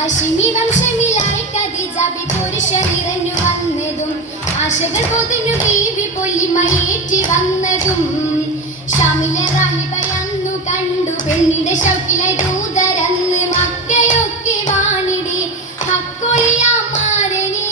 Hashimi വംശമിലായി Khadija B പുരുഷ നിറഞ്ഞു വന്നതും ആശകൾ പൊതിഞ്ഞു ബീവി പൊലിമയേറ്റി വന്നതും ഷാമിലെ റാഹിബയന്നു കണ്ടു പെണ്ണിന്റെ ഷൗക്കിലായി ദൂതരന്ന് മക്കയൊക്കെ വാണിടി ഹക്കൊളിയാമാരനെ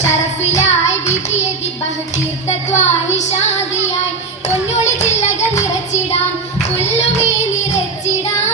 ഷറഫിലായി ബിബിയതി ബഹതീർത്തത്വായി ഷാദിയായി പൊന്നോളി ജില്ലക നിറച്ചിടാം പുല്ലുമേ നിറച്ചിടാം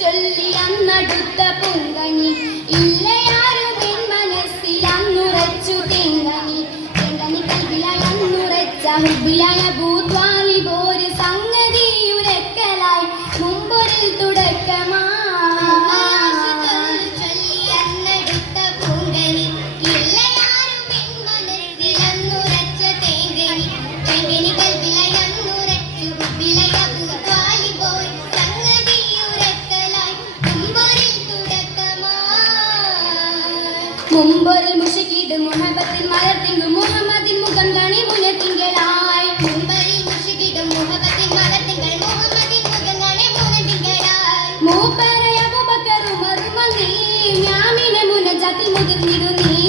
ചൊല്ലി അന്നടുത്ത പൊങ്കണി ഇല്ലയാരും എൻ മനസ്സിലന്നുറച്ചു തേങ്കണി തേങ്കണി കൽബിലായി അന്നുറച്ച ഹുബിലായ ഭൂത്വാലി പോര് സംഗതി ഉരക്കലായി മുമ്പൊരു തുടക്കമാ മുമ്പൊരു മുഷിക്കിട് മുഹബത്തിൻ മലർത്തിങ്കു മുഹമ്മദിൻ മുഖം കാണി മുനത്തിങ്കളായി മുമ്പൊരു മുഷിക്കിട് മുഹബത്തിൻ മലർത്തിങ്കൾ മുഹമ്മദിൻ മുഖം കാണി മുനത്തിങ്കളായി മൂപ്പറയ അബൂബക്കർ ഉമർ മന്ദി യാമിനെ മുനജത്തിൽ മുതിർന്നിടുന്നീ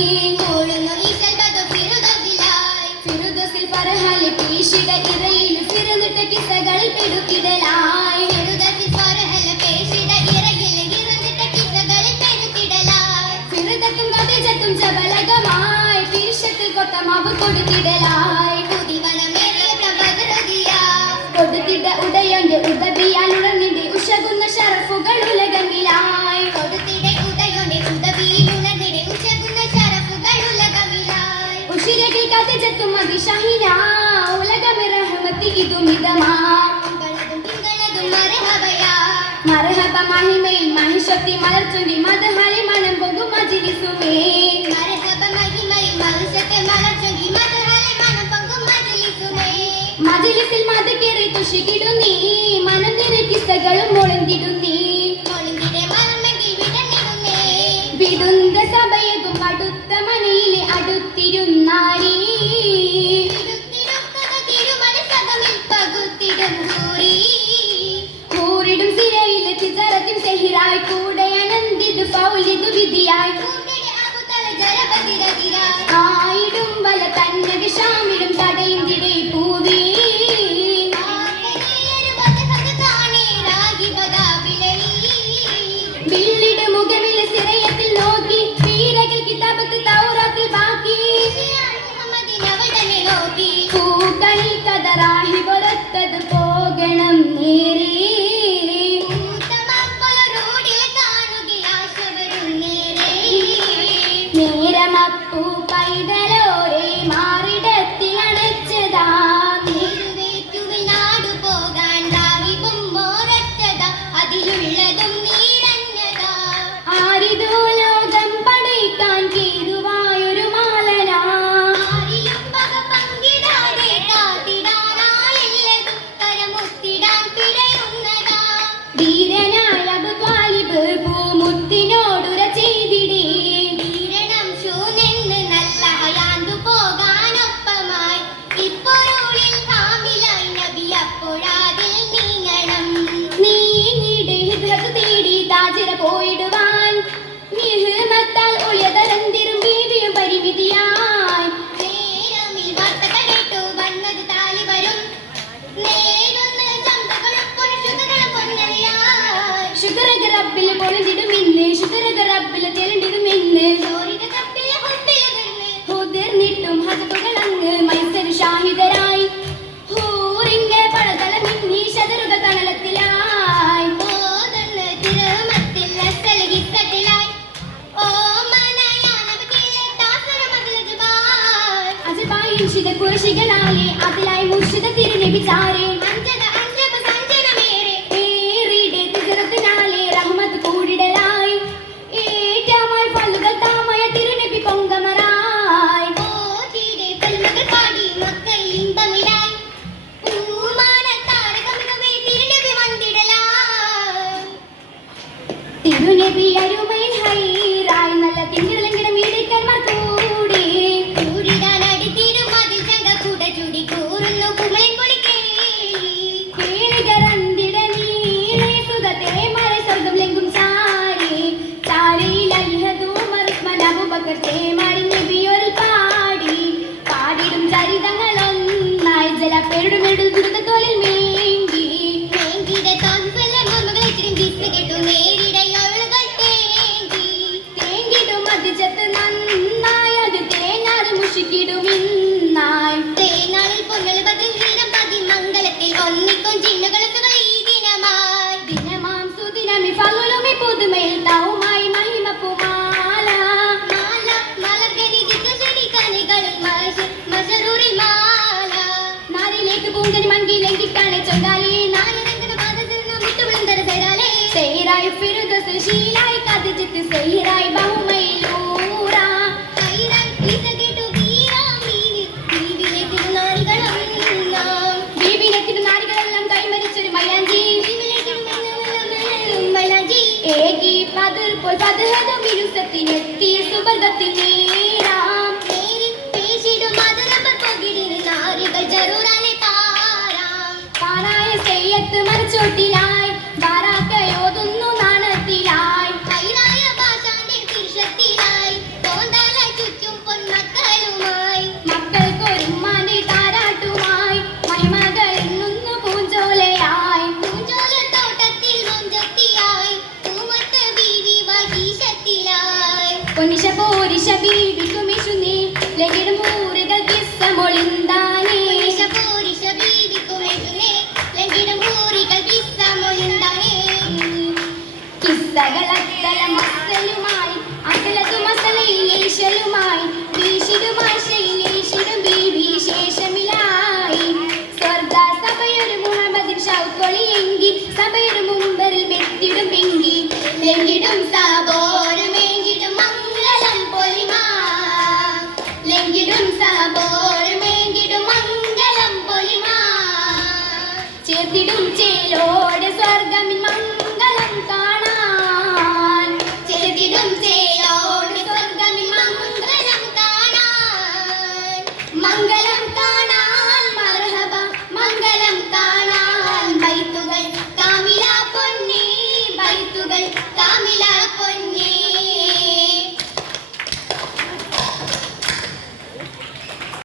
ഓടുന്നു ഈശൽ ബദു ഫിറുദസിലായി ഫിറുദസിൽ ഫർഹലെ പേശിട ഇറയിൽ ഫിറുന്നിട്ട കിസ്സകളിൽ പെടുത്തിടലായി ഫിറുദസിൽ ഫർഹലെ പേശിട ഇറയിൽ ഇറന്നിട്ട കിസ്സകളിൽ പെടുത്തിടലായി ഫിറുദത്തും ഖദീജത്തും ജബലകമായി തിരിശത്തിൽ കൊത്തമാവ് കൊടുത്തിടലായി കുതിവനമേറിയ പ്രബദറുദിയ കൊടുത്തിട ഉദയന്റെ ഉദബിയാൽ ഉണർന്നിന്റെ ഉഷകുന്ന ഷറഫുകൾ ഉലകമിലായി കൊടുത്തിട ഉദയന്റെ ഉദബിയിൽ ഉണർന്നിടെ ഉഷകുന്ന ഷറഫുകൾ ഉലകമിലായി ഉഷിരകിൽ ഖദീജത്തും അതിശഹിന ഉലകമെ റഹ്മത്തി ഇതുമിതമാ മർഹബ മഹിമയിൽ മഹിഷത്തി മലർച്ചുണ്ടി മദഹലി മനം പൊങ്കും മജ്ലിസുമേ മർഹബ മഹിമയിൽ മഹിഷത്തി മലർച്ചുണ്ടി മദഹലി മനം പൊങ്കും മജ്ലിസുമേ മജ്ലിസിൽ മദകേറി തുഷികിടുന്നീ മനം നിറയെ കിസ്സകളും ഒളിന്തിടുന്നീ ഒളിന്തിടെ മനമെങ്കിൽ വിടന്നിടുന്നേ വിടുന്ന സഭയകും അടുത്ത മനയിലെ അടുത്തിരുന്നാരീ കൂറിടും സിരയിലെ ചിതറത്തിൻ സെഹിറായി കൂടെ അനന്തിത് ഫൗലിതു വിധിയായി ആയിടും വല തന്നക ഷാമിടും തടയിന്തിടെ പൂവി വില്ലിട മുഖമിലെ സിറയത്തിൽ നോക്കി വീരകിൽ കിതാബത്ത് തൗറാത്തിൽ ബാക്കി പൂക്കളിൽ കതറാഹി പുറത്തത് പോകണം നേരെ നേരമപ്പൂ പൈതലോരെ മാറിടത്തി അണച്ചതാ നാടു പോകാൻ രാവിവും മോറച്ചതാ അതിലുള്ളതും നീരഞ്ഞതാ ആരിതോ ലോകം പടയ്ക്കാൻ കേതുവായൊരു മാലനാ ആരിലും പക പങ്കിടാതെ കാത്തിടാനായുള്ളതും കരമുത്തിടാൻ പിഴയുന്നതാ ധീരനായ അബൂ ത്വാലിബ് പൂമുത്തിനോടുര ചെയ്തിടേ പോയിടുവാൻ നിഹ്മത്താൽ ഒളിയതരന്തിരും ബീവിയും പരിമിതിയായി നേരമിൽ വാർത്തകൾ കേട്ടു വന്നത് താലി വരും നേരൊന്ന് ചന്തകളും പുരുഷകളും പൊന്നലിയായി ശുക്രക റബ്ബിൽ പൊളിഞ്ഞിടും ഇന്ന് ശുക്രക റബ്ബിൽ തെളിഞ്ഞിടും ഇന്ന് ഹുദിർന്നിട്ടും ഹസബുകളങ്ങ് മൈസർ ഷാഹിദരായി ഹൂറിന്റെ പടതല മിന്നി ശതറുകൾ തണലത്തിലായി അരുമയിൽ ഹൈറായി നല്ല തിങ്കളെങ്കിലും ഈടിക്കന്മാർ കൂടി കൂടിടാനടിത്തിരും അതിൽ ചങ്ക കൂട ചൂടി കൂറുന്നു കുമളിൻ പൊളിക്കേളി കേളികറന്തിട നീളെ സുഖത്തെ മറെ സ്വർഗം ലെങ്കും ചാരി ചാരിയിൽ അലിഹദൂമർ അബൂബക്കർ ചേമാരി നബിയൊരു പാടി പാടിടും ചരിതങ്ങളൊന്നായി ജലപ്പെരുടുമെടു ദുരിതത്തോലിൽ മേങ്കി മേങ്കിടെ തോൽപ്പല മർമകളെത്തിരും വിസ് കെട്ടു നേരിടയോളുകൾ തേങ്കി തേങ്കിടും അതിജത്ത് നന്നായി അത് തേങ്ങാറ് മുഷിക്കിടും ഇന്നായി തേനാളിൽ പൊന്നൽ ബദൃഹീനം പതി മംഗളത്തിൽ ഒന്നിക്കും ചിന്നുകളത്തുകൾ ഈ ദിനമായി ദിനമാം സുദിനമി ഫലുലുമി പുതുമയിൽ തൗമായി മഹിമപ്പുമാല മാല മലർഗനി ദിക്കശനി കനികളിൽ മജറൂറി മാല നാരിലേക്ക് പൂങ്കനി മങ്കി ലംഘിക്കാണ് ചൊല്ലാലേ നായരംഗന പാദചരണം വിട്ടുവിളുന്തര സൈറാലേ സൈറായി ഫിറുദസ് ശീലായി കതിജിത്ത് സൈറായി ബഹുമയിലൂറ സൈറായി ഈസകേട്ടു വീരാമീനി ബീവിലേക്കിടും നാരികളെല്ലാം ബീവിലേക്കിടും നാരികളെല്ലാം കൈമരിച്ചൊരു മൈലാഞ്ചി മൈലാഞ്ചി ഏകി പതിർ പോൽ പതിഹതും ഇരുസത്തിനെത്തി സുബർഗത്തിൽ നേരാം നേരിൽ പേശിടും മധുരമ്പർ പൊകിടിന് നാരികൾ ജറൂറാലെ പാരാം പാറായ സെയ്യത്ത് മരച്ചോട്ടിലായി ബാറാക്കയോതുന്നു നാണത്തിലായി കൈലായ ഭാഷാന്റെ പുരുഷത്തിലായി തോന്താലായി ചുറ്റും പൊന്മക്കളുമായി മക്കൾക്കൊരുമാന്റെ താരാട്ടുമായി മഹിമകൾ എണ്ണുന്നു പൂഞ്ചോലയായി പൂഞ്ചോല തോട്ടത്തിൽ മൊഞ്ചത്തിയായി പൂമത്ത് ബീവി വകീശത്തിലായി പൊന്നിശ പോരിശ ബീവിക്കുമിഷുന്നേ ലകിടും ഊരുകൾ കിസ്സമൊളിന്താനേ പൊന്നിശ പോരിശ ബീവിക്കുമിഷുന്നേ ലകിടും ഊരുകൾ കിസ്സമൊളിന്താനേ കിസ്സകളത്തല മസലുമായി അസലതു മസലയിലേശലുമായി വീശിടുമായി ശൈലേശിടും ബീവി ശേഷമിലായി സ്വർഗ സഭയൊരു മുഹമ്മദിൻ ഷൗക്കൊളിയെങ്കി സഭയൊരു മുമ്പറിൽ വെത്തിടും പെങ്കി ലംഘിടും സാബോരുമെങ്കിടും മംഗളം പൊലിമാ ലംഘിടും സാബോരുമെങ്കിടും മംഗളം പൊലിമാ ചേർത്തിടും ചേലോട് സ്വർഗമിൻ